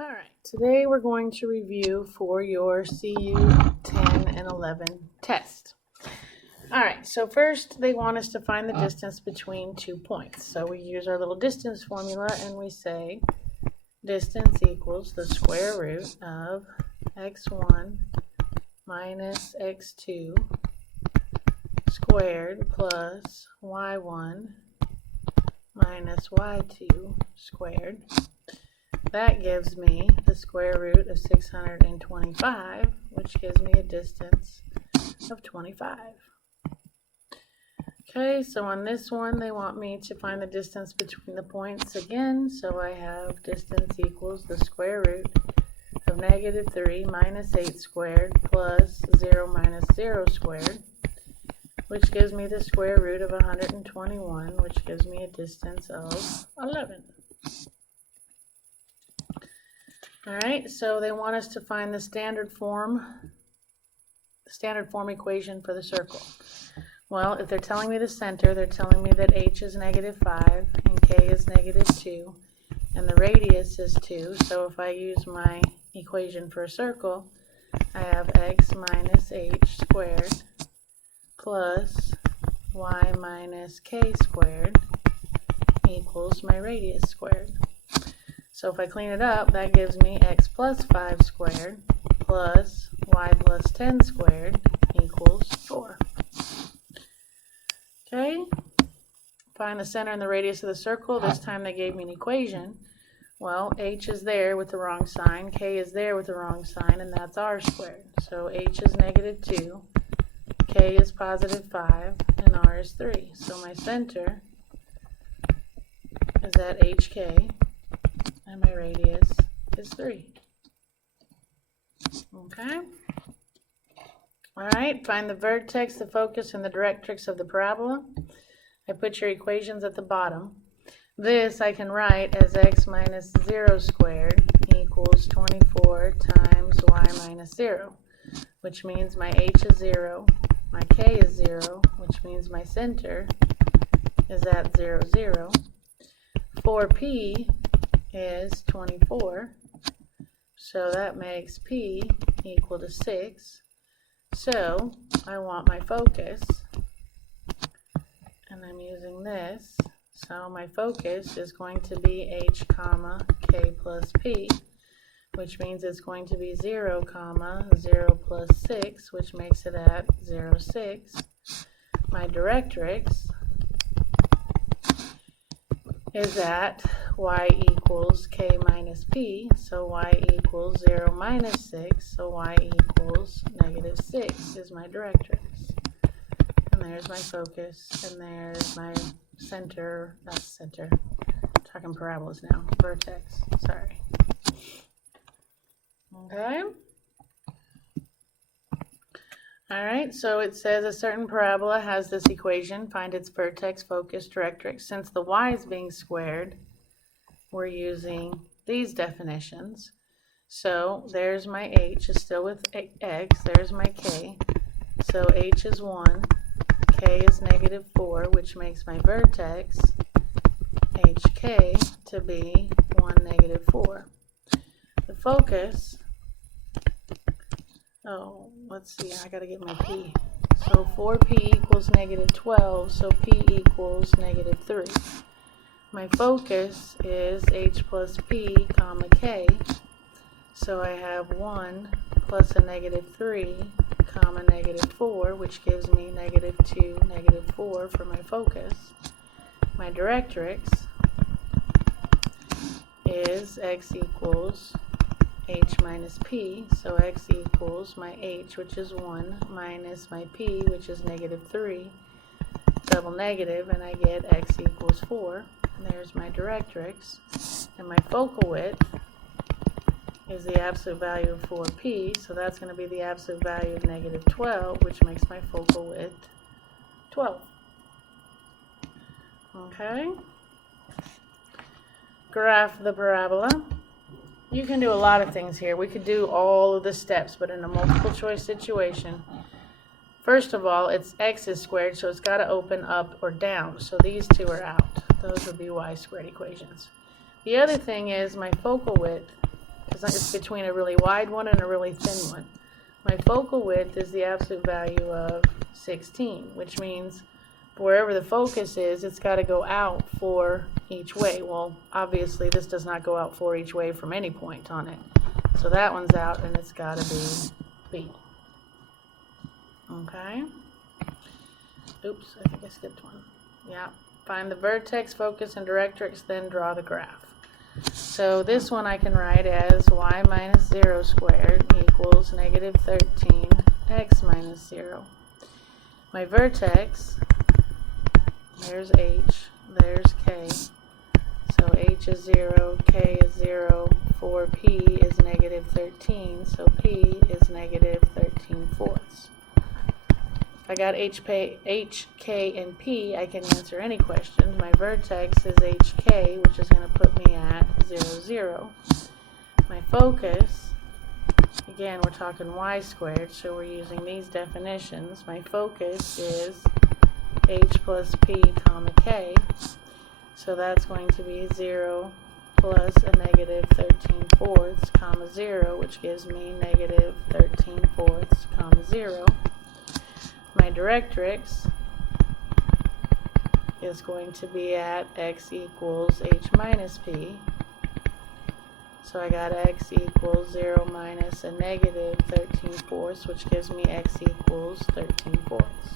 Alright, today we're going to review for your CU 10 and 11 test. Alright, so first they want us to find the distance between 2 points. So we use our little distance formula and we say distance equals the square root of x1 minus x2 squared plus y1 minus y2 squared. That gives me the square root of 625, which gives me a distance of 25. Okay, so on this one, they want me to find the distance between the points again. So I have distance equals the square root of negative 3 minus 8 squared plus 0 minus 0 squared, which gives me the square root of 121, which gives me a distance of 11. Alright, so they want us to find the standard form equation for the circle. Well, if they're telling me the center, they're telling me that h is negative 5 and k is negative 2 and the radius is 2. So if I use my equation for a circle, I have x minus h squared plus y minus k squared equals my radius squared. So if I clean it up, that gives me x plus 5 squared plus y plus 10 squared equals 4. Okay, find the center and the radius of the circle. This time they gave me an equation. Well, h is there with the wrong sign, k is there with the wrong sign, and that's r squared. So h is negative 2, k is positive 5, and r is 3. So my center is at hk. And my radius is 3. Okay. Alright, find the vertex, the focus, and the directrix of the parabola. I put your equations at the bottom. This I can write as x minus 0 squared equals 24 times y minus 0, which means my h is 0, my k is 0, which means my center is at 0, 0. 4p is 24, so that makes p equal to 6. So I want my focus, and I'm using this. So my focus is going to be h comma k plus p, which means it's going to be 0 comma 0 plus 6, which makes it at 0, 6. My directrix is at y equals k minus p, so y equals 0 minus 6, so y equals negative 6 is my directrix. And there's my focus, and there's my center, not center, I'm talking parabolas now, vertex, sorry. Okay. Alright, so it says a certain parabola has this equation, find its vertex, focus, directrix. Since the y is being squared, we're using these definitions. So there's my h is still with x, there's my k. So h is 1, k is negative 4, which makes my vertex, hk, to be 1, negative 4. The focus, let's see, I gotta get my p. So 4p equals negative 12, so p equals negative 3. My focus is h plus p comma k, so I have 1 plus a negative 3 comma negative 4, which gives me negative 2, negative 4 for my focus. My directrix is x equals h minus p, so x equals my h, which is 1, minus my p, which is negative 3, double negative, and I get x equals 4. And there's my directrix. And my focal width is the absolute value of 4p, so that's going to be the absolute value of negative 12, which makes my focal width 12. Okay. Graph the parabola. You can do a lot of things here. We could do all of the steps, but in a multiple choice situation, first of all, it's x is squared, so it's got to open up or down. So these two are out. Those would be y squared equations. The other thing is my focal width It's between a really wide one and a really thin one. My focal width is the absolute value of 16, which means wherever the focus is, it's got to go out 4 each way. Well, obviously this does not go out 4 each way from any point on it. So that one's out, and it's got to be B. Okay. Oops, I think I skipped one. Yeah. Find the vertex, focus, and directrix, then draw the graph. So this one I can write as y minus 0 squared equals negative 13 x minus 0. My vertex, there's h, there's k. So h is 0, k is 0, 4p is negative 13, so p is negative 13 fourths. If I got h, k, and p, I can answer any questions. My vertex is hk, which is going to put me at 0, 0. My focus, again, we're talking y squared, so we're using these definitions. My focus is h plus p comma k, so that's going to be 0 plus a negative 13 fourths comma 0, which gives me negative 13 fourths comma 0. My directrix is going to be at x equals h minus p. So I got x equals 0 minus a negative 13 fourths, which gives me x equals 13 fourths.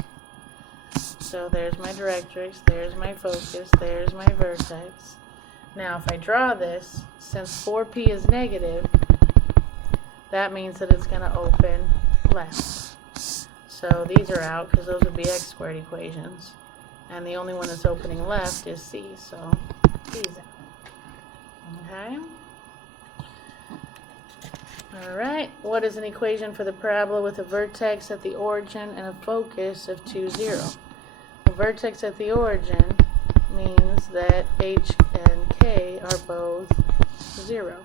So there's my directrix, there's my focus, there's my vertex. Now if I draw this, since 4p is negative, that means that it's going to open left. So these are out because those would be x squared equations. And the only one that's opening left is c, so c's out. Okay? Alright, what is an equation for the parabola with a vertex at the origin and a focus of 2, 0? The vertex at the origin means that h and k are both 0.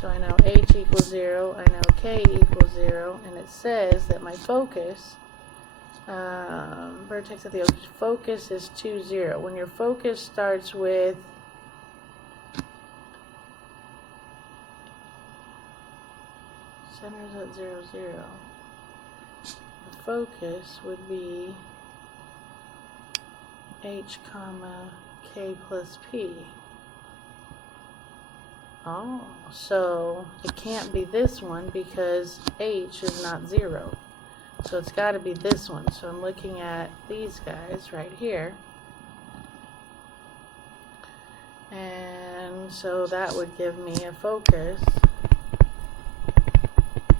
So I know h equals 0, I know k equals 0, and it says that my focus, vertex at the focus is 2, 0. When your focus starts with centers at 0, 0, the focus would be h comma k plus p. Oh, so it can't be this one because h is not 0. So it's got to be this one. So I'm looking at these guys right here. And so that would give me a focus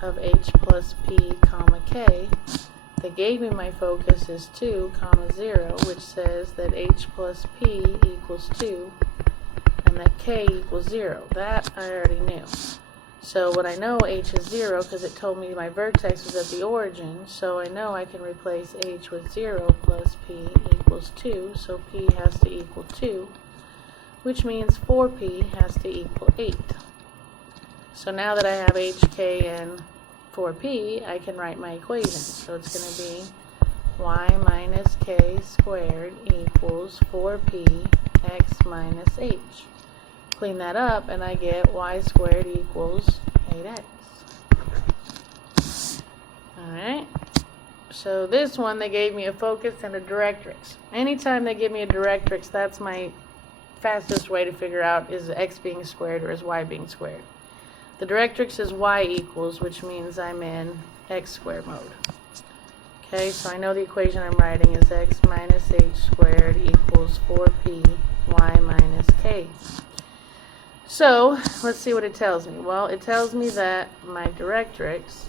of h plus p comma k. They gave me my focus is 2 comma 0, which says that h plus p equals 2. And that k equals 0. That I already knew. So what I know h is 0 because it told me my vertex was at the origin, so I know I can replace h with 0 plus p equals 2, so p has to equal 2, which means 4p has to equal 8. So now that I have h, k, and 4p, I can write my equation. So it's going to be y minus k squared equals 4p x minus h. Clean that up and I get y squared equals 8x. Alright, so this one they gave me a focus and a directrix. Anytime they give me a directrix, that's my fastest way to figure out is x being squared or is y being squared. The directrix is y equals, which means I'm in x squared mode. Okay, so I know the equation I'm writing is x minus h squared equals 4p y minus k. So, let's see what it tells me. Well, it tells me that my directrix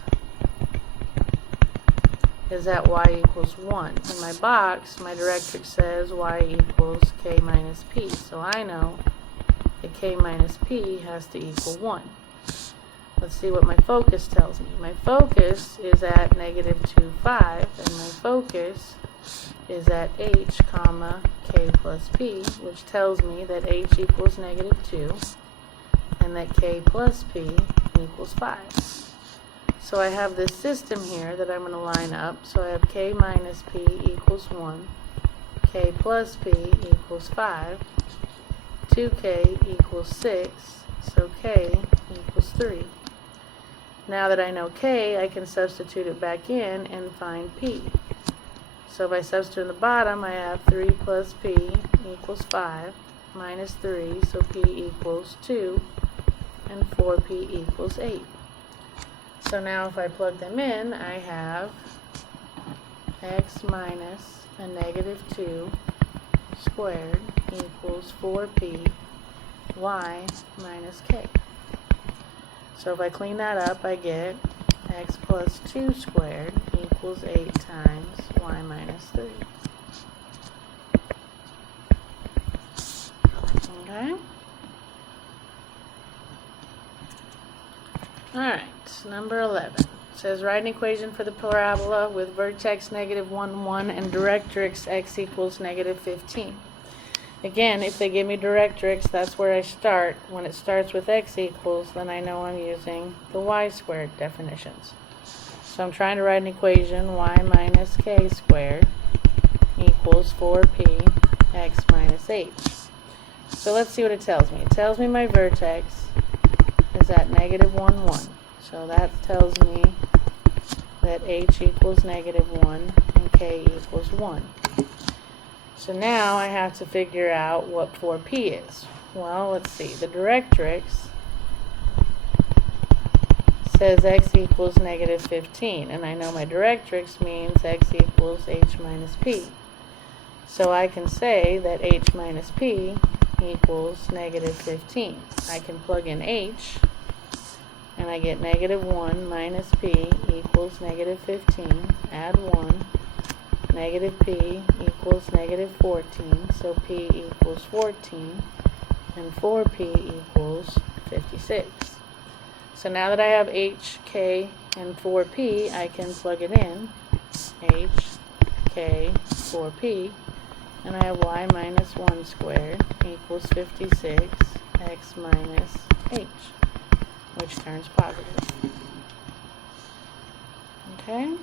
is at y equals 1. In my box, my directrix says y equals k minus p. So I know that k minus p has to equal 1. Let's see what my focus tells me. My focus is at negative 2, 5, and my focus is at h comma k plus p, which tells me that h equals negative 2 and that k plus p equals 5. So I have this system here that I'm going to line up. So I have k minus p equals 1, k plus p equals 5, 2k equals 6, so k 3. Now that I know k, I can substitute it back in and find p. So if I substitute in the bottom, I have 3 plus p equals 5 minus 3, so p equals 2, and 4p equals 8. So now if I plug them in, I have x minus a negative 2 squared equals 4p y minus k. So if I clean that up, I get x plus 2 squared equals 8 times y minus 3. Okay? Alright, number 11. It says write an equation for the parabola with vertex negative 1, 1 and directrix x equals negative 15. Again, if they give me directrix, that's where I start. When it starts with x equals, then I know I'm using the y squared definitions. So I'm trying to write an equation, y minus k squared equals 4p x minus h. So let's see what it tells me. It tells me my vertex is at negative 1, 1. So that tells me that h equals negative 1 and k equals 1. So now I have to figure out what 4p is. Well, let's see. The directrix says x equals negative 15, and I know my directrix means x equals h minus p. So I can say that h minus p equals negative 15. I can plug in h, and I get negative 1 minus p equals negative 15. Add 1. Negative p equals negative 14, so p equals 14, and 4p equals 56. So now that I have h, k, and 4p, I can plug it in. h, k, 4p, and I have y minus 1 squared equals 56, x minus h, which turns positive. Okay?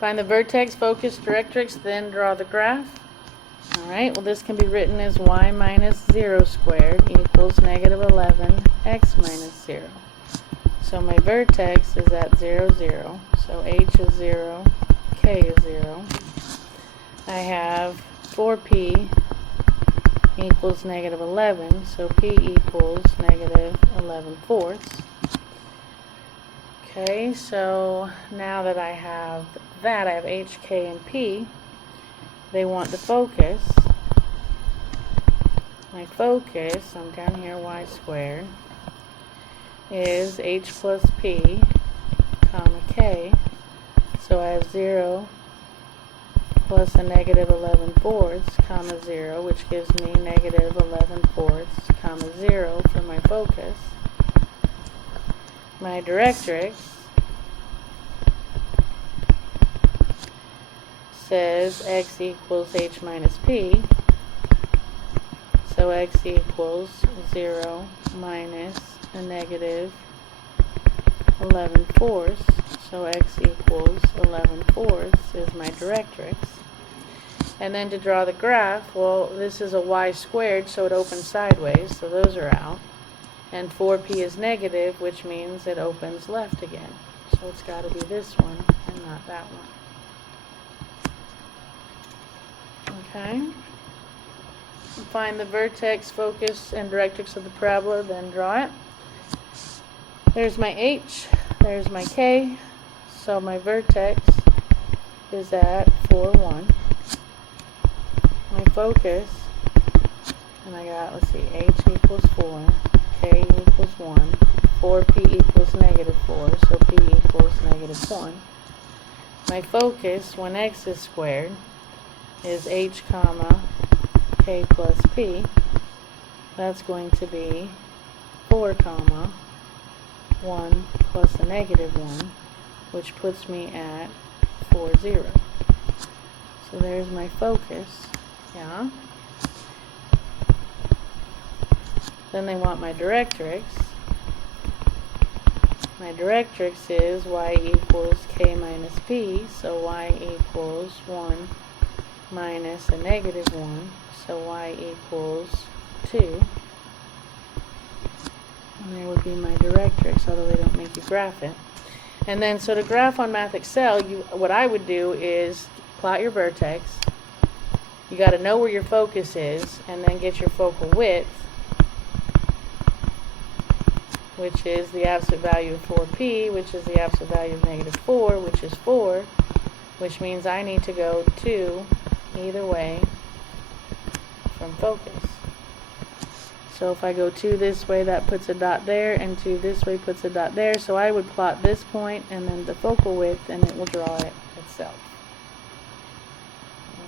Find the vertex, focus, directrix, then draw the graph. Alright, well this can be written as y minus 0 squared equals negative 11 x minus 0. So my vertex is at 0, 0. So h is 0, k is 0. I have 4p equals negative 11, so p equals negative 11 fourths. Okay, so now that I have that, I have h, k, and p. They want the focus. My focus, I'm down here, y squared, is h plus p, comma k. So I have 0 plus a negative 11 fourths, comma 0, which gives me negative 11 fourths, comma 0 for my focus. My directrix says x equals h minus p, so x equals 0 minus a negative 11 fourths, so x equals 11 fourths is my directrix. And then to draw the graph, well, this is a y squared, so it opens sideways, so those are out. And 4p is negative, which means it opens left again. So it's got to be this one and not that one. Okay. Find the vertex, focus, and directrix of the parabola, then draw it. There's my h, there's my k, so my vertex is at 4, 1. My focus, and I got, let's see, h equals 4, k equals 1, 4p equals negative 4, so p equals negative 1. My focus, when x is squared, is h comma k plus p. That's going to be 4 comma 1 plus a negative 1, which puts me at 4, 0. So there's my focus. Yeah. Then they want my directrix. My directrix is y equals k minus p, so y equals 1 minus a negative 1, so y equals 2. And there would be my Directrix, although they don't make you graph it. And then, so to graph on Math Excel, what I would do is plot your vertex. You got to know where your focus is, and then get your focal width, which is the absolute value of 4p, which is the absolute value of -4, which is 4, which means I need to go 2 either way from focus. So if I go 2 this way, that puts a dot there, and 2 this way puts a dot there. So I would plot this point and then the focal width, and it will draw it itself.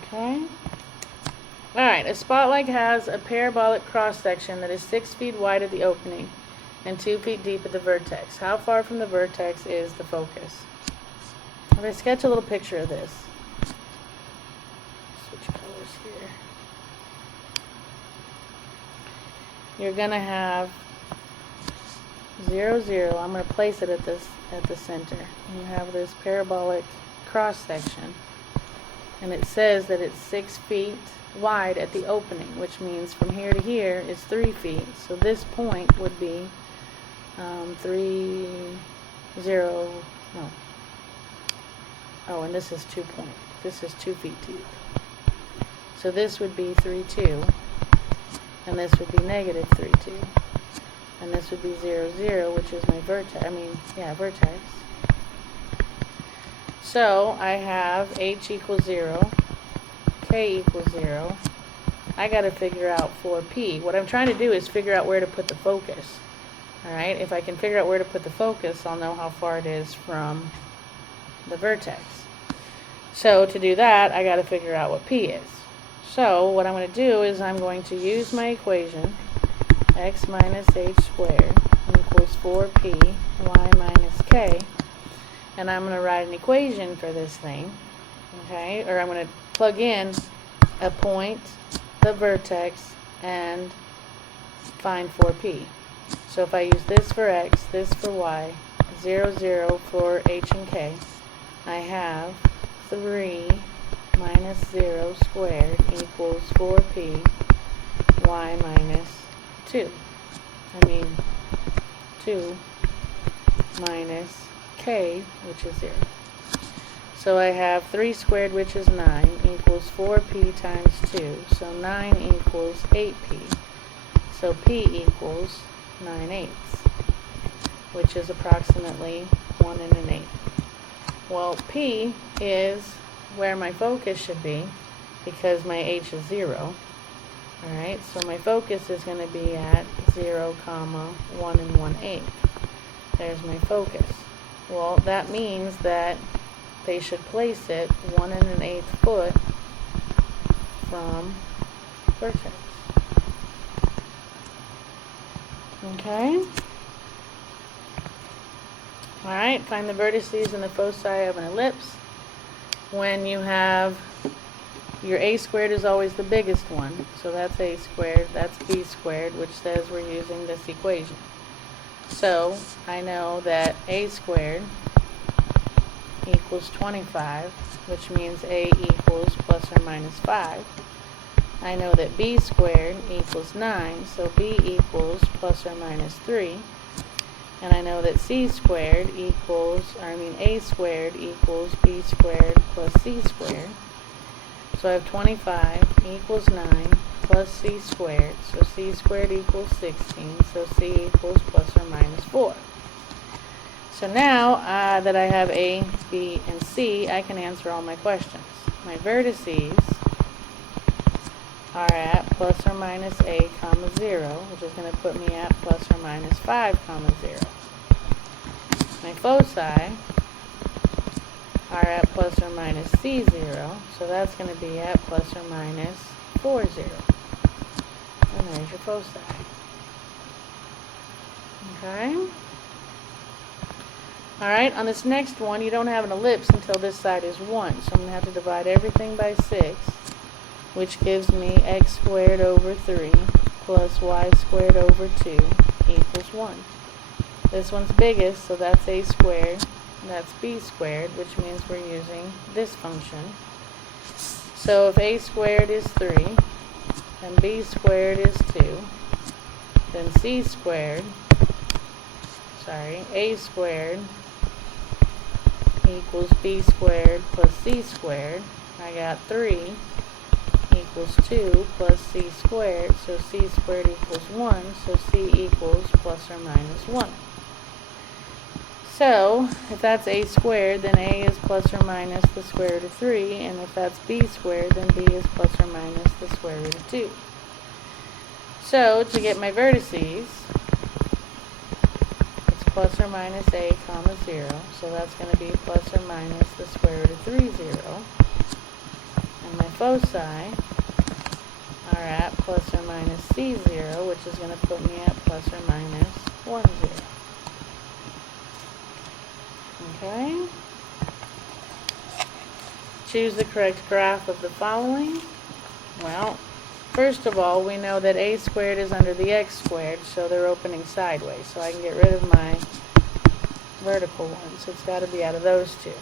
Okay? Alright, a spotlight has a parabolic cross-section that is 6 feet wide at the opening and 2 feet deep at the vertex. How far from the vertex is the focus? I'm going to sketch a little picture of this. Switch colors here. You're going to have 0, 0. I'm going to place it at the center. You have this parabolic cross-section, and it says that it's 6 feet wide at the opening, which means from here to here is 3 feet. So this point would be 3, 0, no. Oh, and this is 2 point. This is 2 feet deep. So this would be 3, 2, and this would be -3, 2, and this would be 0, 0, which is my vertex. Vertex. So I have h equals 0. K equals 0. I got to figure out 4p. What I'm trying to do is figure out where to put the focus. Alright, if I can figure out where to put the focus, I'll know how far it is from the vertex. So to do that, I got to figure out what p is. So what I'm going to do is I'm going to use my equation, x minus h squared equals 4p y minus k, and I'm going to write an equation for this thing. Okay, or I'm going to plug in a point, the vertex, and find 4p. So if I use this for x, this for y, 0, 0 for h and k, I have 3 minus 0 squared equals 4p y minus 2. 2 minus k, which is 0. So I have 3 squared, which is 9, equals 4p times 2. So 9 equals 8p. So p equals 9/8, which is approximately 1 1/8. Well, p is where my focus should be because my h is 0. Alright, so my focus is going to be at 0, 1 1/8. There's my focus. Well, that means that they should place it 1 1/8 foot from vertex. Okay? Alright, find the vertices and the foci of an ellipse. When you have your a squared is always the biggest one, so that's a squared, that's b squared, which says we're using this equation. So I know that a squared equals 25, which means a equals plus or minus 5. I know that b squared equals 9, so b equals plus or minus 3. And I know that a squared equals b squared plus c squared. So I have 25 equals 9 plus c squared. So c squared equals 16. So c equals plus or minus 4. So now that I have a, b, and c, I can answer all my questions. My vertices are at plus or minus a, 0, which is going to put me at plus or minus 5, 0. My foci are at plus or minus c0, so that's going to be at plus or minus 4, 0. And there's your foci. Okay? Alright, on this next one, you don't have an ellipse until this side is 1, so I'm going to have to divide everything by 6, which gives me x squared over 3 plus y squared over 2 equals 1. This one's biggest, so that's a squared, that's b squared, which means we're using this function. So if a squared is 3, and b squared is 2, then c squared a squared equals b squared plus c squared. I got 3 equals 2 plus c squared, so c squared equals 1, so c equals plus or minus 1. So, if that's a squared, then a is plus or minus the square root of 3, and if that's b squared, then b is plus or minus the square root of 2. So, to get my vertices, it's plus or minus a comma 0, so that's going to be plus or minus the square root of 3, 0. And my foci are at plus or minus c0, which is going to put me at plus or minus 1, 0. Okay. Choose the correct graph of the following. Well, first of all, we know that a squared is under the x squared, so they're opening sideways. So I can get rid of my vertical one, so it's got to be out of those two.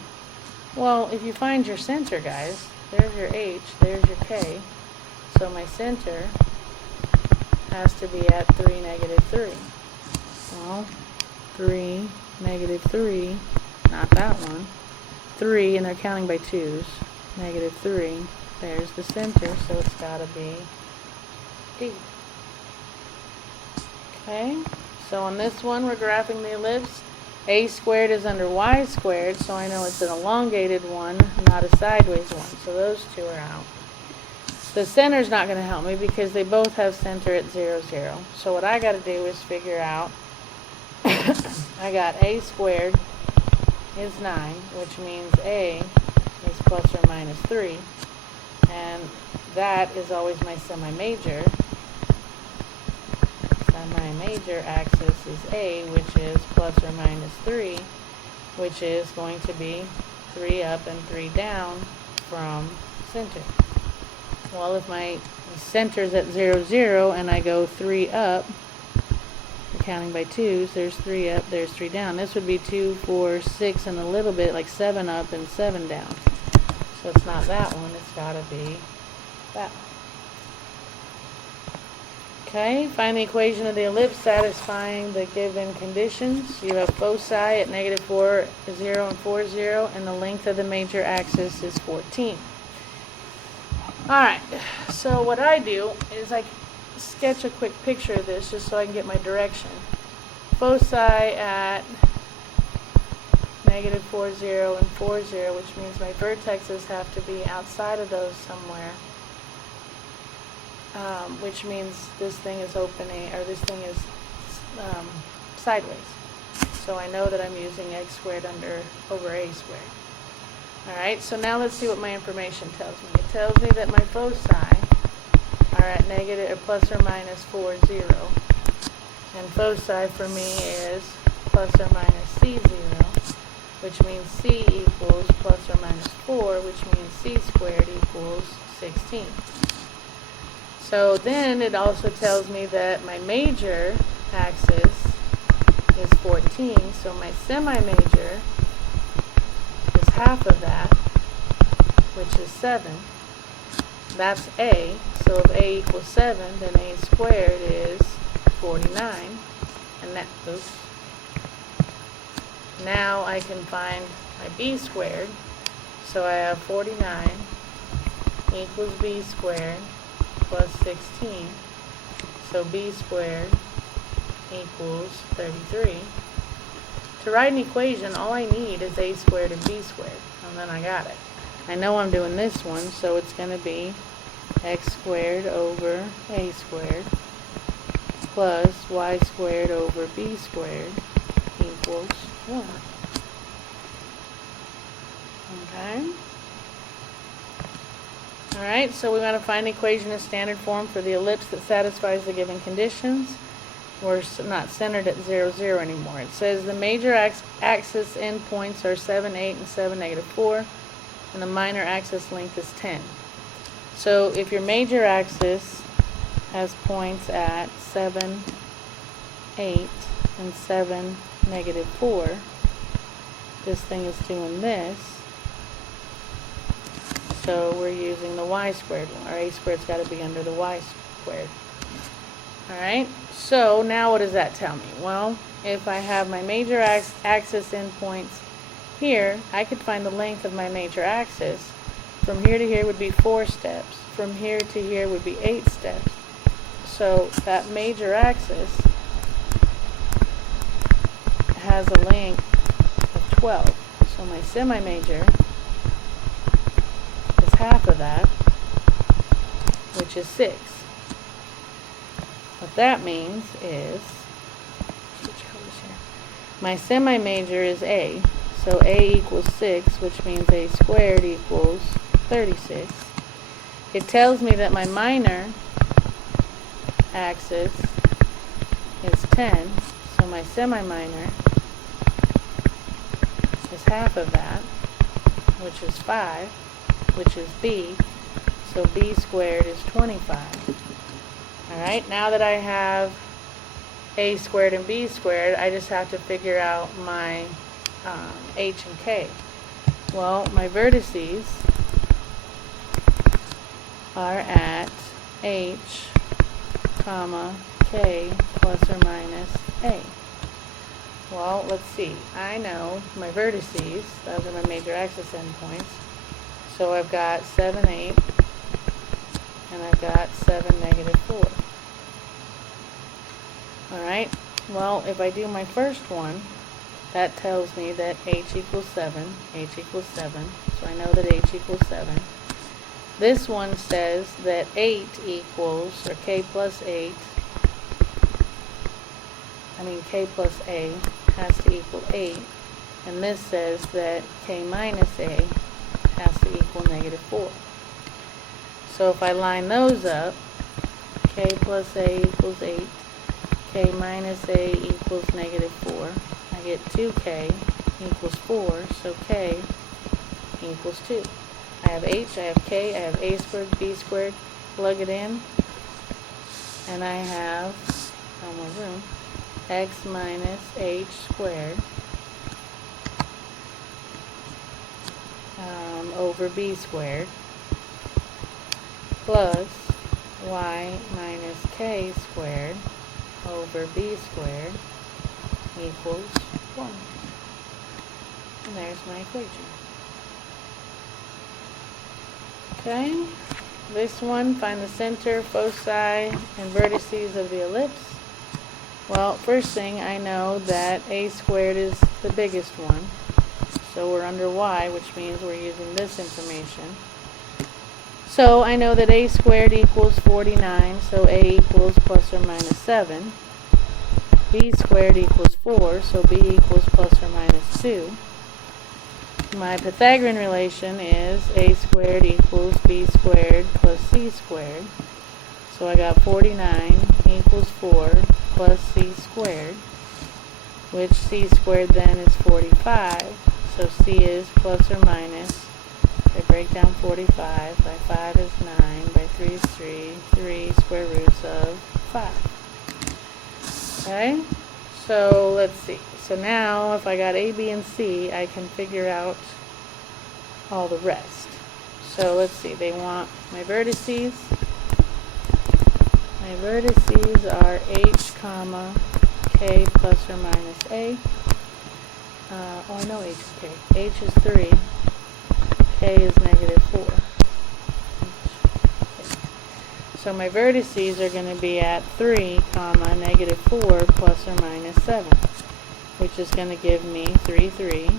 Well, if you find your center, guys, there's your h, there's your k. So my center has to be at 3, negative 3. Well, 3, negative 3, not that one. 3, and they're counting by 2s. Negative 3. There's the center, so it's got to be D. Okay, so on this one, we're graphing the ellipse. A squared is under y squared, so I know it's an elongated one, not a sideways one. So those two are out. The center's not going to help me because they both have center at 0, 0. So what I got to do is figure out, I got a squared is 9, which means a is plus or minus 3. And that is always my semi-major. Semi-major axis is a, which is plus or minus 3, which is going to be 3 up and 3 down from center. Well, if my center's at 0, 0, and I go 3 up, counting by 2s, there's 3 up, there's 3 down. This would be 2, 4, 6, and a little bit, like 7 up and 7 down. So it's not that one, it's got to be that one. Okay, find the equation of the ellipse satisfying the given conditions. You have foci at negative 4, 0, and 4, 0, and the length of the major axis is 14. Alright, so what I do is I sketch a quick picture of this just so I can get my direction. Foci at negative 4, 0, and 4, 0, which means my vertexes have to be outside of those somewhere. Which means this thing is opening, or this thing is sideways. So I know that I'm using x squared over a squared. Alright, so now let's see what my information tells me. It tells me that my foci are at negative or plus or minus 4, 0. And foci for me is plus or minus c0, which means c equals plus or minus 4, which means c squared equals 16. So then it also tells me that my major axis is 14, so my semi-major is half of that, which is 7. That's a, so if a equals 7, then a squared is 49, and that, oops. Now I can find my b squared, so I have 49 equals b squared plus 16, so b squared equals 33. To write an equation, all I need is a squared and b squared, and then I got it. I know I'm doing this one, so it's going to be x squared over a squared plus y squared over b squared equals 1. Okay? Alright, so we want to find the equation in standard form for the ellipse that satisfies the given conditions. We're not centered at 0, 0 anymore. It says the major axis endpoints are 7, 8, and 7, negative 4, and the minor axis length is 10. So if your major axis has points at 7, 8, and 7, negative 4, this thing is doing this. So we're using the y squared one. Our a squared's got to be under the y squared. Alright, so now what does that tell me? Well, if I have my major axis endpoints here, I could find the length of my major axis. From here to here would be 4 steps. From here to here would be 8 steps. So that major axis has a length of 12. So my semi-major is half of that, which is 6. What that means is, my semi-major is A, so A equals 6, which means A squared equals 36. It tells me that my minor axis is 10, so my semi-minor is half of that, which is 5, which is B, so B squared is 25. Alright, now that I have A squared and B squared, I just have to figure out my H and K. Well, my vertices are at H, comma, K plus or minus A. Well, let's see. I know my vertices, those are my major axis endpoints. So I've got 7, 8, and I've got 7, negative 4. Alright, well, if I do my first one, that tells me that H equals 7, H equals 7, so I know that H equals 7. This one says that 8 equals, or K plus 8, K plus A has to equal 8, and this says that K minus A has to equal negative 4. So if I line those up, K plus A equals 8, K minus A equals negative 4. I get 2K equals 4, so K equals 2. I have H, I have K, I have A squared, B squared, plug it in, and I have, no more room, X minus H squared over B squared plus Y minus K squared over B squared equals 1. And there's my equation. Okay, this one, find the center, foci, and vertices of the ellipse. Well, first thing, I know that A squared is the biggest one. So we're under Y, which means we're using this information. So I know that A squared equals 49, so A equals plus or minus 7. B squared equals 4, so B equals plus or minus 2. My Pythagorean relation is A squared equals B squared plus C squared. So I got 49 equals 4 plus C squared, which C squared then is 45. So C is plus or minus, I break down 45, by 5 is 9, by 3 is 3, 3 square roots of 5. Okay, so let's see. So now if I got A, B, and C, I can figure out all the rest. So let's see, they want my vertices. My vertices are H, comma, K plus or minus A. I know H is K. H is 3. K is negative 4. So my vertices are going to be at 3, comma, negative 4 plus or minus 7, which is going to give me 3, 3,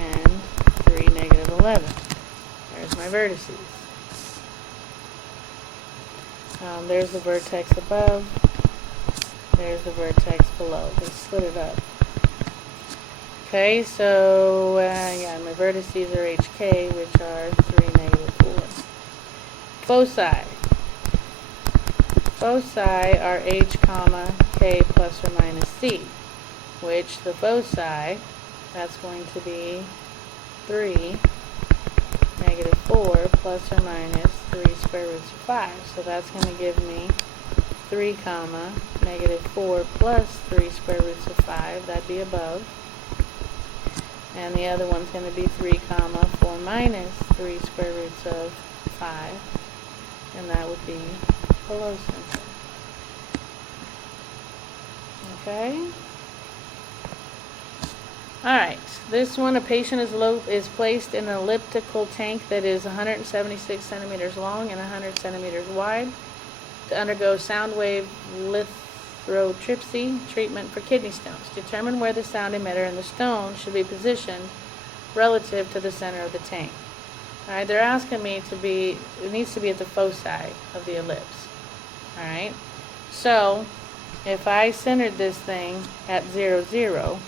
and 3, negative 11. There's my vertices. There's the vertex above. There's the vertex below. They split it up. Okay, so yeah, my vertices are HK, which are 3, negative 4. Foci. Foci are H, comma, K plus or minus C, which the foci, that's going to be 3, negative 4 plus or minus 3 square roots of 5. So that's going to give me 3, comma, negative 4 plus 3 square roots of 5. That'd be above. And the other one's going to be 3, comma, 4 minus 3 square roots of 5. And that would be below center. Okay. Alright, this one, a patient is placed in an elliptical tank that is 176 centimeters long and 100 centimeters wide to undergo sound wave lithotripsy treatment for kidney stones. Determine where the sound emitter and the stone should be positioned relative to the center of the tank. Alright, they're asking me to be, it needs to be at the foci of the ellipse. Alright, so if I centered this thing at 0, 0,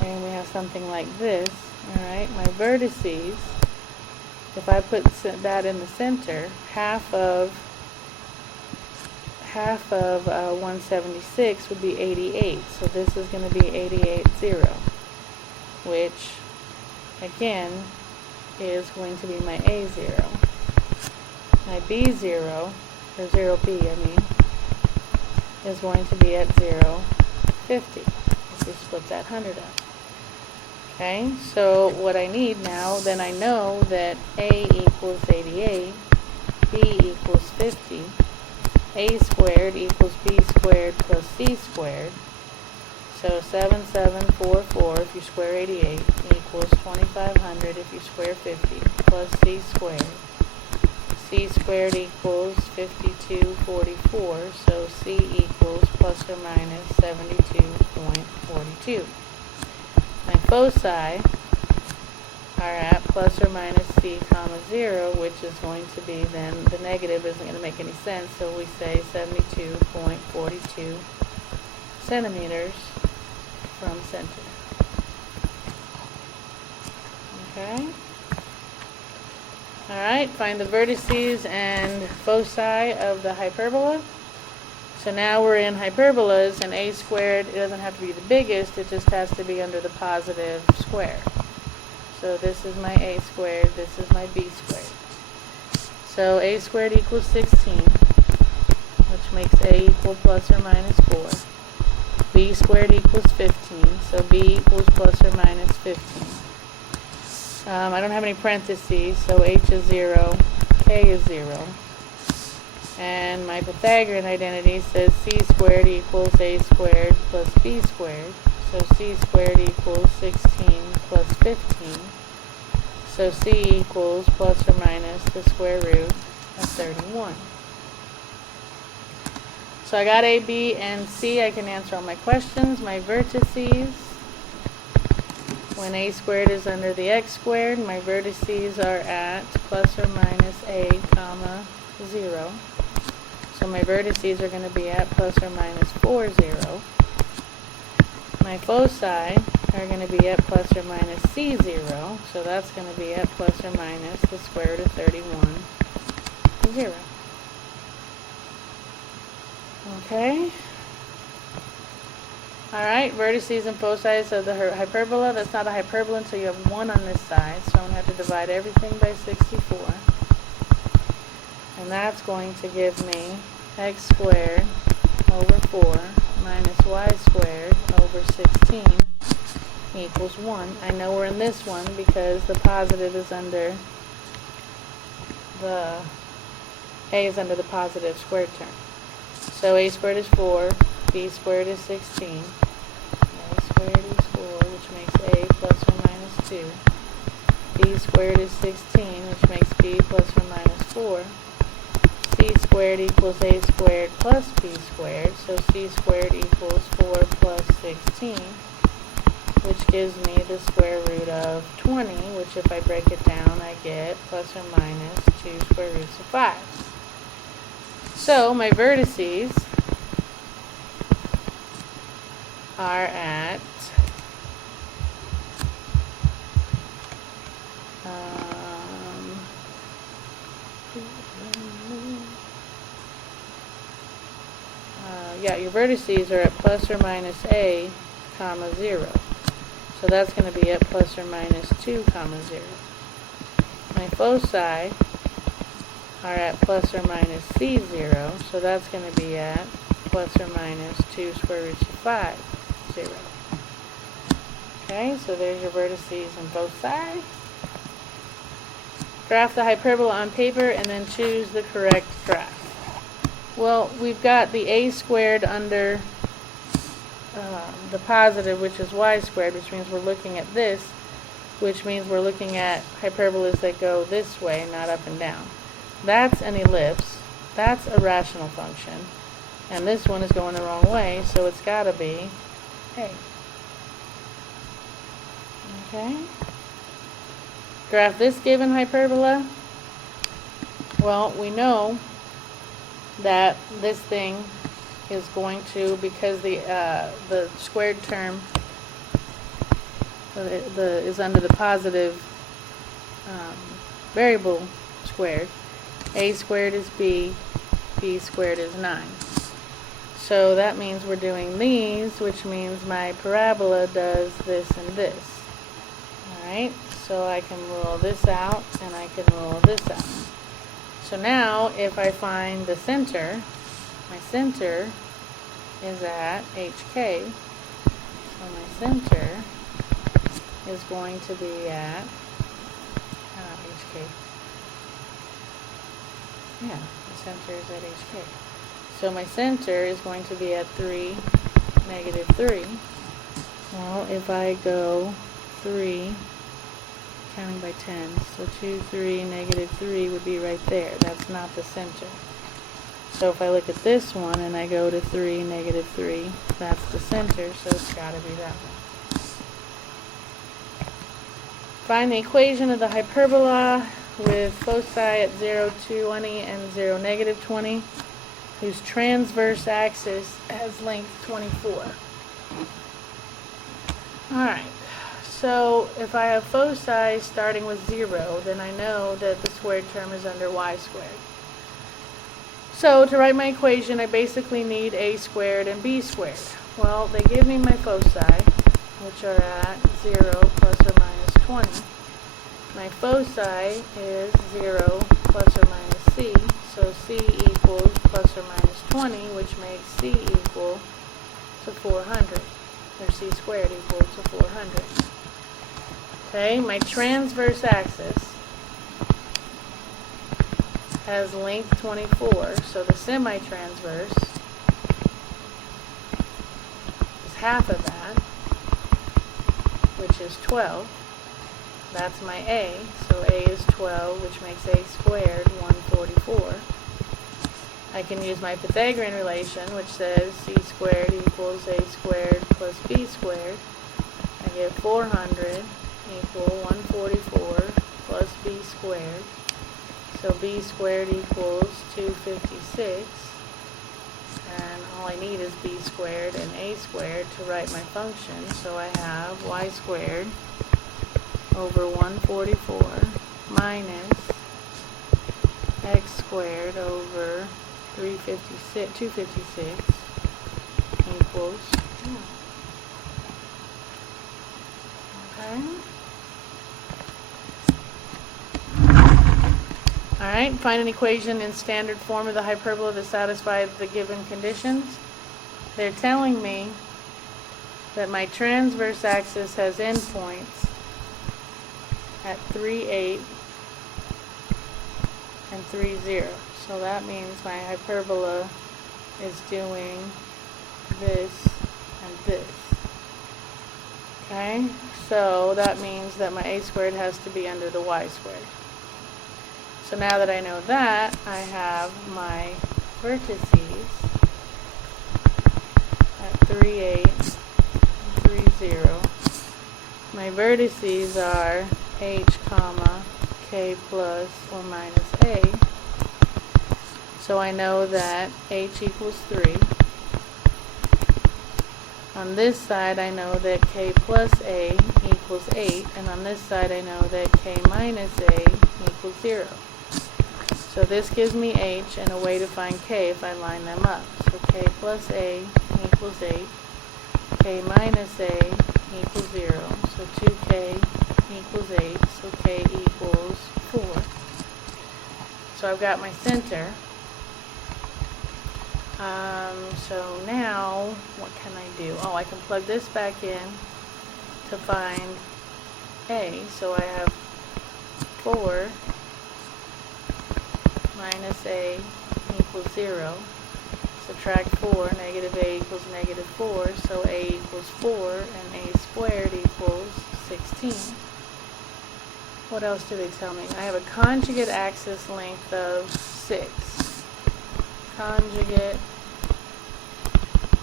okay, we have something like this. Alright, my vertices, if I put that in the center, half of 176 would be 88. So this is going to be 88, 0, which again is going to be my A0. My B0, or 0B, I mean, is going to be at 0, 50. If we split that 100 up. Okay, so what I need now, then I know that A equals 88, B equals 50, A squared equals B squared plus C squared. So 7744 if you square 88 equals 2500 if you square 50 plus C squared. C squared equals 5244, so C equals plus or minus 72.42. My foci are at plus or minus C comma 0, which is going to be then, the negative isn't going to make any sense, so we say 72.42 centimeters from center. Okay. Alright, find the vertices and foci of the hyperbola. So now we're in hyperbolas, and A squared, it doesn't have to be the biggest, it just has to be under the positive square. So this is my A squared, this is my B squared. So A squared equals 16, which makes A equal plus or minus 4. B squared equals 15, so B equals plus or minus 15. I don't have any parentheses, so H is 0, K is 0. And my Pythagorean identity says C squared equals A squared plus B squared. So C squared equals 16 plus 15. So C equals plus or minus the square root of 31. So I got A, B, and C. I can answer all my questions. My vertices, when A squared is under the x squared, my vertices are at plus or minus A comma 0. So my vertices are going to be at plus or minus 4, 0. My foci are going to be at plus or minus C0. So that's going to be at plus or minus the square root of 31, 0. Okay. Alright, vertices and foci of the hyperbola. That's not a hyperbola until you have 1 on this side. So I'm going to have to divide everything by 64. And that's going to give me x squared over 4 minus y squared over 16 equals 1. I know we're in this one because the positive is under the, A is under the positive squared term. So A squared is 4, B squared is 16, A squared is 4, which makes A plus or minus 2. B squared is 16, which makes B plus or minus 4. C squared equals A squared plus B squared, so C squared equals 4 plus 16, which gives me the square root of 20, which if I break it down, I get plus or minus 2 square roots of 5. So my vertices are at your vertices are at plus or minus A comma 0. So that's going to be at plus or minus 2 comma 0. My foci are at plus or minus C0, so that's going to be at plus or minus 2 square roots of 5, 0. Okay, so there's your vertices and foci. Graph the hyperbola on paper and then choose the correct graph. Well, we've got the a squared under the positive, which is y squared, which means we're looking at this, which means we're looking at hyperbolas that go this way, not up and down. That's an ellipse. That's a rational function. And this one is going the wrong way, so it's got to be a. Okay? Graph this given hyperbola. Well, we know that this thing is going to, because the squared term is under the positive variable squared. A squared is b, b squared is 9. So that means we're doing these, which means my parabola does this and this. Alright, so I can rule this out and I can rule this out. So now if I find the center, my center is at HK. So my center is going to be at HK. Yeah, the center is at HK. So my center is going to be at 3, negative 3. Well, if I go 3, counting by 10, so 2, 3, negative 3 would be right there. That's not the center. So if I look at this one and I go to 3, negative 3, that's the center, so it's got to be that one. Find the equation of the hyperbola with foci at 0, 20 and 0, negative 20, whose transverse axis has length 24. Alright, so if I have foci starting with 0, then I know that the squared term is under y squared. So to write my equation, I basically need a squared and b squared. Well, they give me my foci, which are at 0 plus or minus 20. My foci is 0 plus or minus c, so c equals plus or minus 20, which makes c equal to 400, or c squared equal to 400. Okay, my transverse axis has length 24, so the semi-transverse is half of that, which is 12. That's my a, so a is 12, which makes a squared 144. I can use my Pythagorean relation, which says c squared equals a squared plus b squared. I get 400 equal 144 plus b squared. So b squared equals 256. And all I need is b squared and a squared to write my function. So I have y squared over 144 minus x squared over 256 equals, okay. Alright, find an equation in standard form of the hyperbola that satisfies the given conditions. They're telling me that my transverse axis has endpoints at 3, 8 and 3, 0. So that means my hyperbola is doing this and this. Okay, so that means that my a squared has to be under the y squared. So now that I know that, I have my vertices at 3, 8 and 3, 0. My vertices are h, comma, k plus or minus a. So I know that h equals 3. On this side I know that k plus a equals 8, and on this side I know that k minus a equals 0. So this gives me h and a way to find k if I line them up. So k plus a equals 8, k minus a equals 0, so 2k equals 8, so k equals 4. So I've got my center. So now, what can I do? Oh, I can plug this back in to find a. So I have 4 minus a equals 0. subtract 4, negative a equals negative 4, so a equals 4, and a squared equals 16. What else do they tell me? I have a conjugate axis length of 6. Conjugate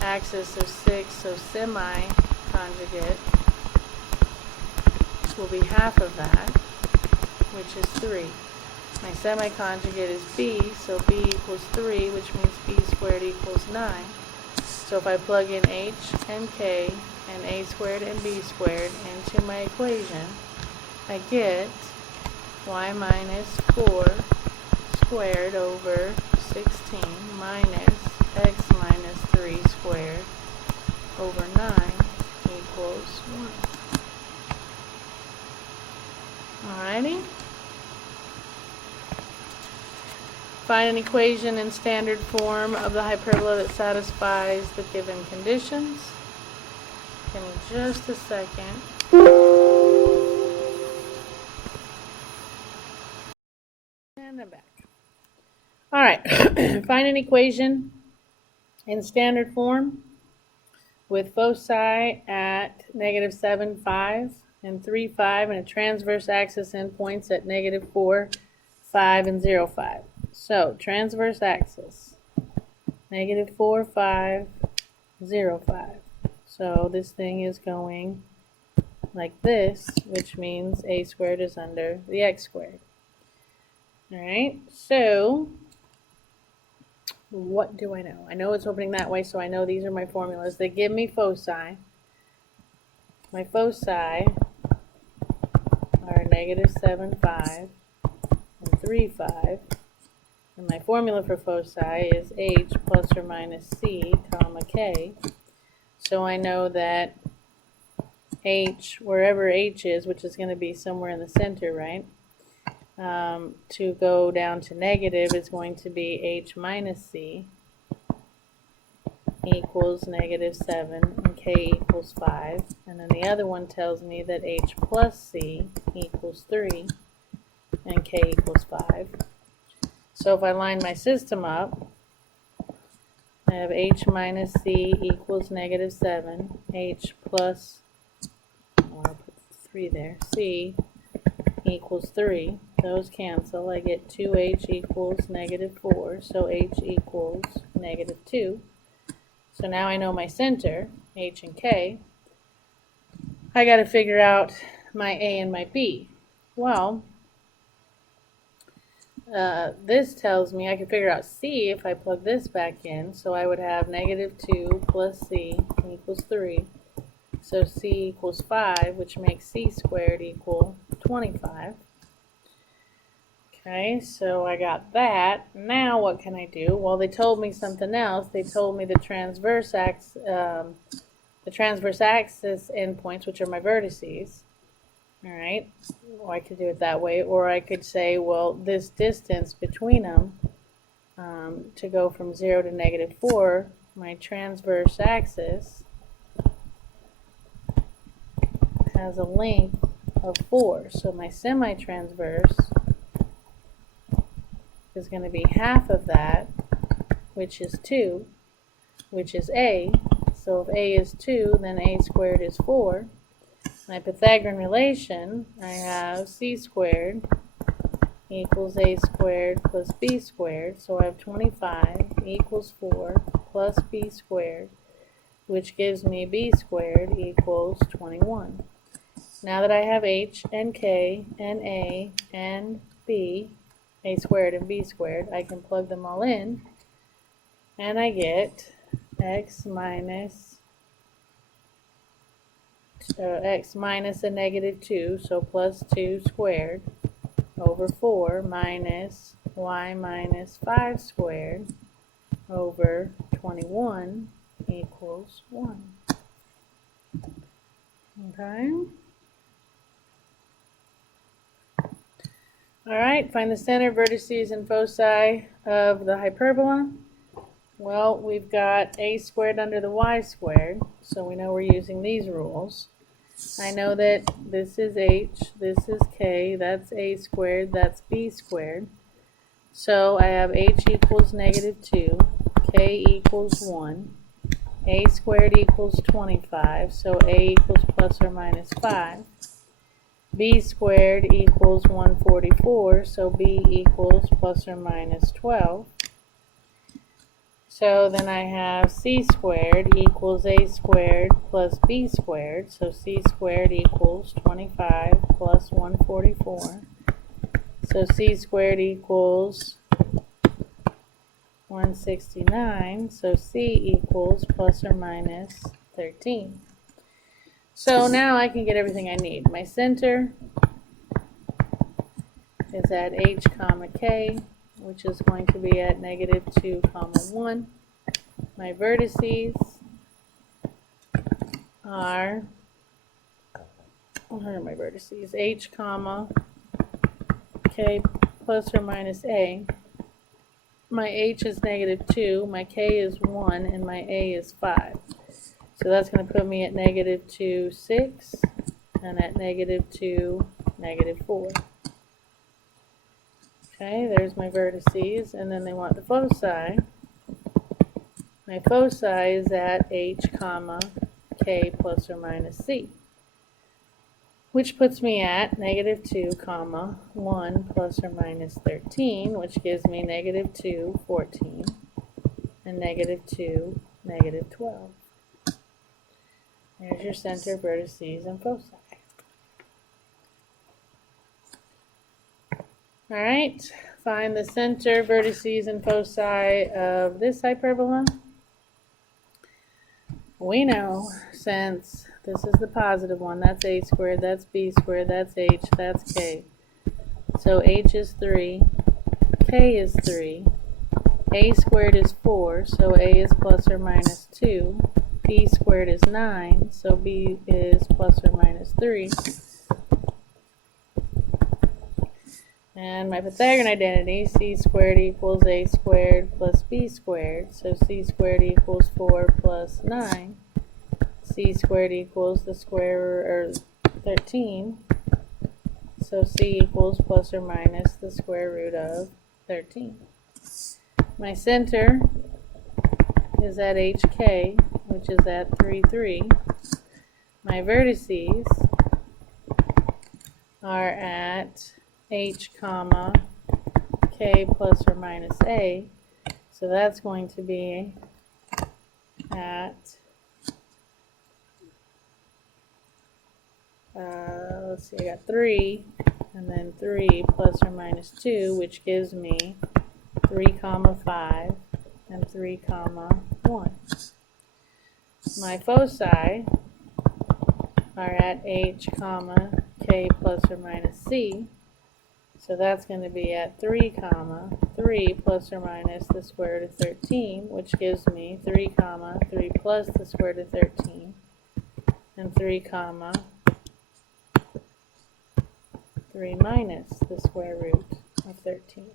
axis of 6, so semi-conjugate will be half of that, which is 3. My semi-conjugate is b, so b equals 3, which means b squared equals 9. So if I plug in h and k and a squared and b squared into my equation, I get y minus 4 squared over 16 minus x minus 3 squared over 9 equals 1. Alrighty? Find an equation in standard form of the hyperbola that satisfies the given conditions. Give me just a second. And I'm back. Alright, find an equation in standard form with foci at negative 7, 5, and 3, 5, and a transverse axis endpoints at negative 4, 5, and 0, 5. So, transverse axis, negative 4, 5, 0, 5. So, this thing is going like this, which means a squared is under the x squared. Alright, so, what do I know? I know it's opening that way, so I know these are my formulas. They give me foci. My foci are negative 7, 5, and 3, 5. And my formula for foci is h plus or minus c, comma k. So I know that h, wherever h is, which is going to be somewhere in the center, right? To go down to negative is going to be h minus c equals negative 7 and k equals 5. And then the other one tells me that h plus c equals 3 and k equals 5. So if I line my system up, I have h minus c equals negative 7, h plus, I'll put 3 there, c equals 3. Those cancel. I get 2h equals negative 4, so h equals negative 2. So now I know my center, h and k. I got to figure out my a and my b. Well, this tells me I can figure out c if I plug this back in. So I would have negative 2 plus c equals 3. So c equals 5, which makes c squared equal 25. Okay, so I got that. Now what can I do? Well, they told me something else. They told me the transverse axis endpoints, which are my vertices. All right, or I could do it that way, or I could say, well, this distance between them to go from 0 to negative 4, my transverse axis has a length of 4. So my semi-transverse is going to be half of that, which is 2, which is a. So if a is 2, then a squared is 4. My Pythagorean relation, I have c squared equals a squared plus b squared. So I have 25 equals 4 plus b squared, which gives me b squared equals 21. Now that I have h and k and a and b, a squared and b squared, I can plug them all in, and I get x minus a negative 2, so plus 2 squared over 4 minus y minus 5 squared over 21 equals 1. Okay? Alright, find the center, vertices, and foci of the hyperbola. Well, we've got a squared under the y squared, so we know we're using these rules. I know that this is h, this is k, that's a squared, that's b squared. So I have h equals negative 2, k equals 1. A squared equals 25, so a equals plus or minus 5. B squared equals 144, so b equals plus or minus 12. So then I have c squared equals a squared plus b squared, so c squared equals 25 plus 144. So c squared equals 169, so c equals plus or minus 13. So now I can get everything I need. My center is at h comma k, which is going to be at negative 2 comma 1. My vertices are, what are my vertices? H comma k plus or minus a. My h is negative 2, my k is 1, and my a is 5. So that's going to put me at negative 2, 6, and at negative 2, negative 4. Okay, there's my vertices, and then they want the foci. My foci is at h comma k plus or minus c, which puts me at negative 2 comma 1 plus or minus 13, which gives me negative 2, 14, and negative 2, negative 12. There's your center, vertices, and foci. Alright, find the center, vertices, and foci of this hyperbola. We know, since this is the positive one, that's a squared, that's b squared, that's h, that's k. So h is 3, k is 3, a squared is 4, so a is plus or minus 2, b squared is 9, so b is plus or minus 3. And my Pythagorean identity, c squared equals a squared plus b squared, so c squared equals 4 plus 9. C squared equals the square, or 13, so c equals plus or minus the square root of 13. My center is at hk, which is at 3, 3. My vertices are at h comma k plus or minus a, so that's going to be at let's see, I got 3, and then 3 plus or minus 2, which gives me 3 comma 5 and 3 comma 1. My foci are at h comma k plus or minus c, so that's going to be at 3 comma 3 plus or minus the square root of 13, which gives me 3 comma 3 plus the square root of 13, and 3 comma 3 minus the square root of 13.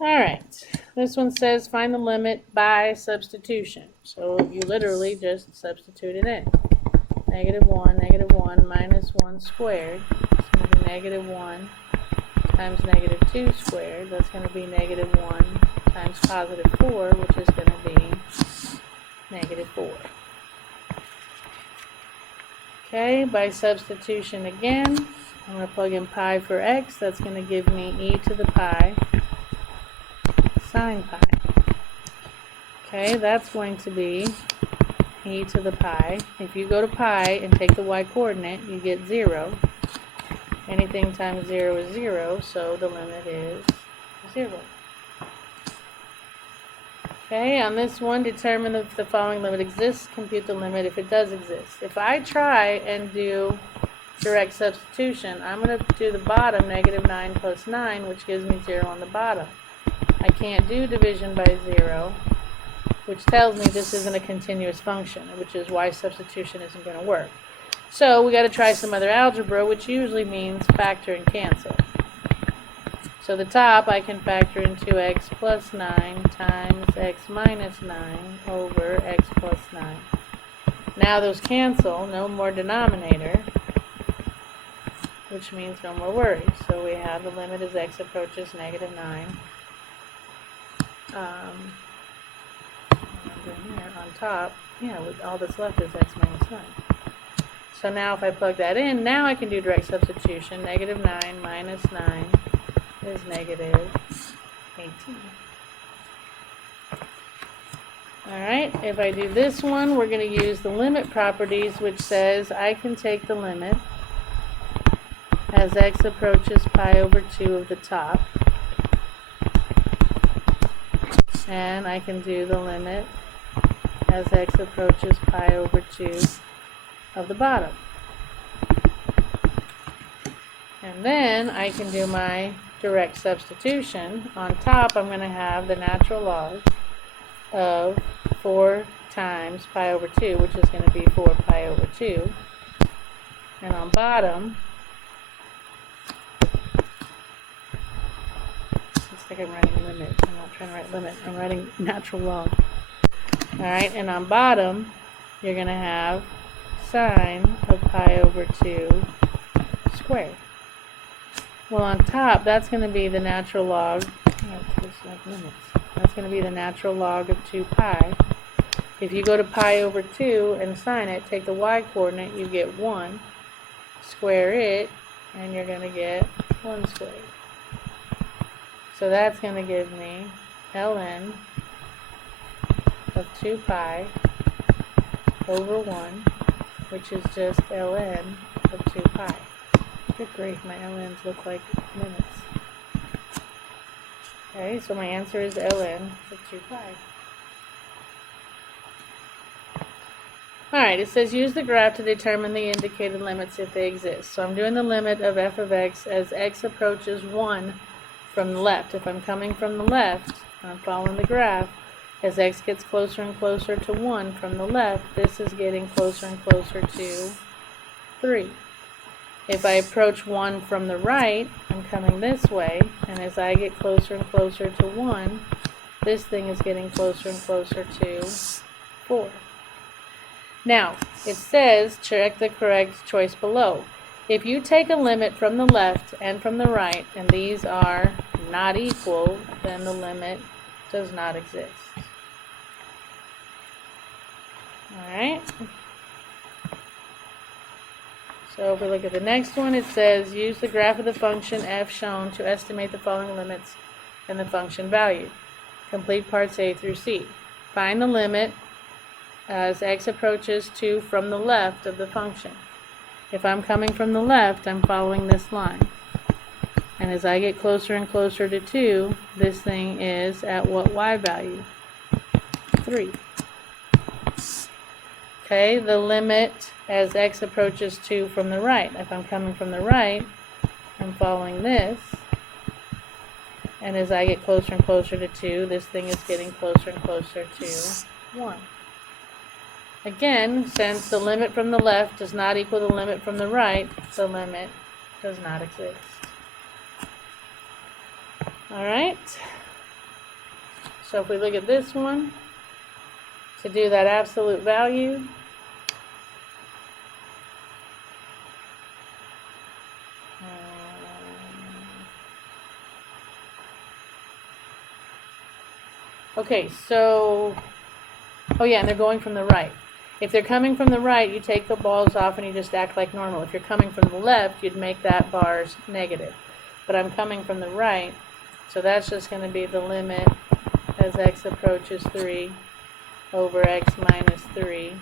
Alright, this one says find the limit by substitution. So you literally just substitute it in. Negative 1 minus 1 squared. It's going to be negative 1 times negative 2 squared. That's going to be negative 1 times positive 4, which is going to be negative 4. Okay, by substitution again, I'm going to plug in pi for x. That's going to give me e to the pi sine pi. Okay, that's going to be e to the pi. If you go to pi and take the y-coordinate, you get 0. Anything times 0 is 0, so the limit is 0. Okay, on this one, determine if the following limit exists, compute the limit if it does exist. If I try and do direct substitution, I'm going to do the bottom, negative 9 plus 9, which gives me 0 on the bottom. I can't do division by 0, which tells me this isn't a continuous function, which is why substitution isn't going to work. So we got to try some other algebra, which usually means factor and cancel. So the top, I can factor into x plus 9 times x minus 9 over x plus 9. Now those cancel, no more denominator, which means no more worries. So we have the limit as x approaches negative 9 on top, yeah, with all that's left is x minus 9. So now if I plug that in, now I can do direct substitution. Negative 9 minus 9 is negative 18. Alright, if I do this one, we're going to use the limit properties, which says I can take the limit as x approaches pi over 2 of the top, and I can do the limit as x approaches pi over 2 of the bottom. And then I can do my direct substitution. On top, I'm going to have the natural log of 4 times pi over 2, which is going to be 4 pi over 2. And on bottom, looks like I'm writing limit. I'm not trying to write limit. I'm writing natural log. Alright, and on bottom, you're going to have sine of pi over 2 squared. Well, on top, that's going to be the natural log. That's going to be the natural log of 2 pi. If you go to pi over 2 and sine it, take the y-coordinate, you get 1. Square it, and you're going to get 1 squared. So that's going to give me ln of 2 pi over 1, which is just ln of 2 pi. Good grief, my ln's look like limits. Okay, so my answer is ln of 2 pi. Alright, it says use the graph to determine the indicated limits if they exist. So I'm doing the limit of f of x as x approaches 1 from the left. If I'm coming from the left, I'm following the graph, as x gets closer and closer to 1 from the left, this is getting closer and closer to 3. If I approach 1 from the right, I'm coming this way, and as I get closer and closer to 1, this thing is getting closer and closer to 4. Now, it says check the correct choice below. If you take a limit from the left and from the right, and these are not equal, then the limit does not exist. Alright? So if we look at the next one, it says use the graph of the function f shown to estimate the following limits and the function value. Complete parts A through C. Find the limit as x approaches 2 from the left of the function. If I'm coming from the left, I'm following this line. And as I get closer and closer to 2, this thing is at what y value? 3. Okay, the limit as x approaches 2 from the right. If I'm coming from the right, I'm following this. And as I get closer and closer to 2, this thing is getting closer and closer to 1. Again, since the limit from the left does not equal the limit from the right, the limit does not exist. Alright, so if we look at this one, to do that absolute value, okay, so, oh yeah, and they're going from the right. If they're coming from the right, you take the balls off and you just act like normal. If you're coming from the left, you'd make that bars negative. But I'm coming from the right, so that's just going to be the limit as x approaches 3 over x minus 3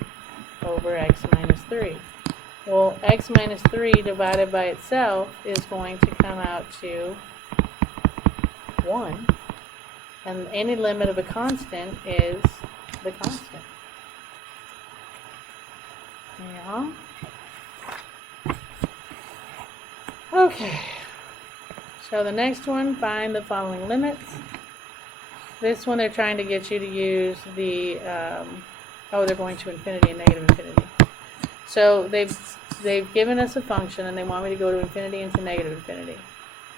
over x minus 3. Well, x minus 3 divided by itself is going to come out to 1. And any limit of a constant is the constant. Yeah. Okay. So the next one, find the following limits. This one they're trying to get you to use the, they're going to infinity and negative infinity. So they've given us a function and they want me to go to infinity and to negative infinity.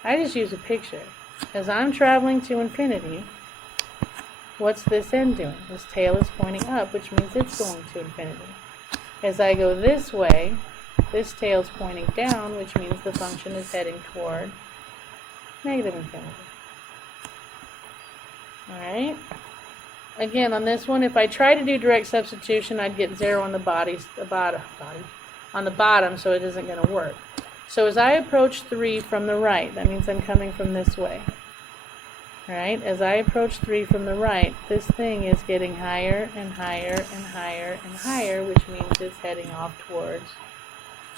I just use a picture. As I'm traveling to infinity, what's this end doing? This tail is pointing up, which means it's going to infinity. As I go this way, this tail is pointing down, which means the function is heading toward negative infinity. Alright. Again, on this one, if I try to do direct substitution, I'd get 0 on the bottom, so it isn't going to work. So as I approach 3 from the right, that means I'm coming from this way. Alright, as I approach 3 from the right, this thing is getting higher and higher and higher and higher, which means it's heading off towards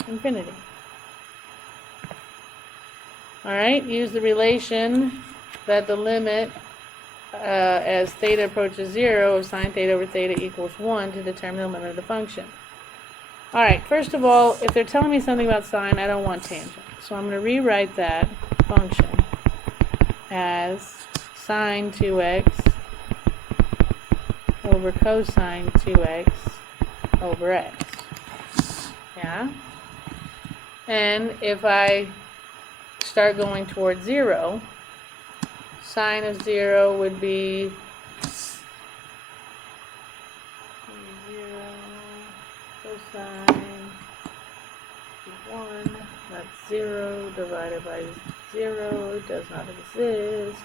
infinity. Alright, use the relation that the limit as theta approaches 0 of sine theta over theta equals 1 to determine the limit of the function. Alright, first of all, if they're telling me something about sine, I don't want tangent. So I'm going to rewrite that function as sine 2x over cosine 2x over x. Yeah? And if I start going towards 0, sine of 0 would be 0 cosine 1, that's 0 divided by 0, it does not exist.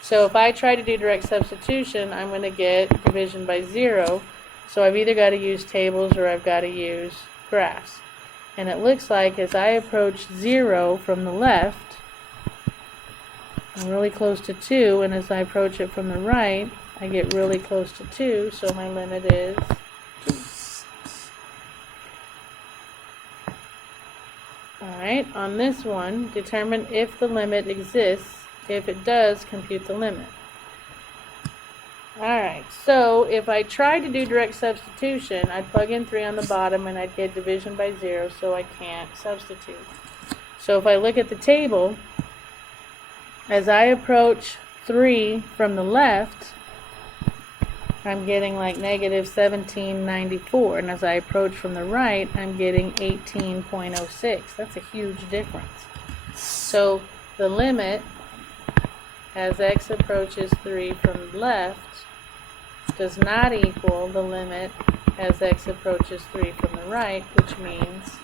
So if I try to do direct substitution, I'm going to get division by 0, so I've either got to use tables or I've got to use graphs. And it looks like as I approach 0 from the left, I'm really close to 2, and as I approach it from the right, I get really close to 2, so my limit is 2. Alright, on this one, determine if the limit exists. If it does, compute the limit. Alright, so if I try to do direct substitution, I'd plug in 3 on the bottom and I'd get division by 0, so I can't substitute. So if I look at the table, as I approach 3 from the left, I'm getting like negative 1794, and as I approach from the right, I'm getting 18.06. That's a huge difference. So the limit as x approaches 3 from the left does not equal the limit as x approaches 3 from the right, which means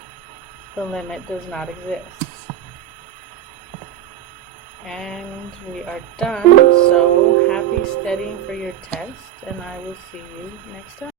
the limit does not exist. And we are done, so happy studying for your test, and I will see you next time.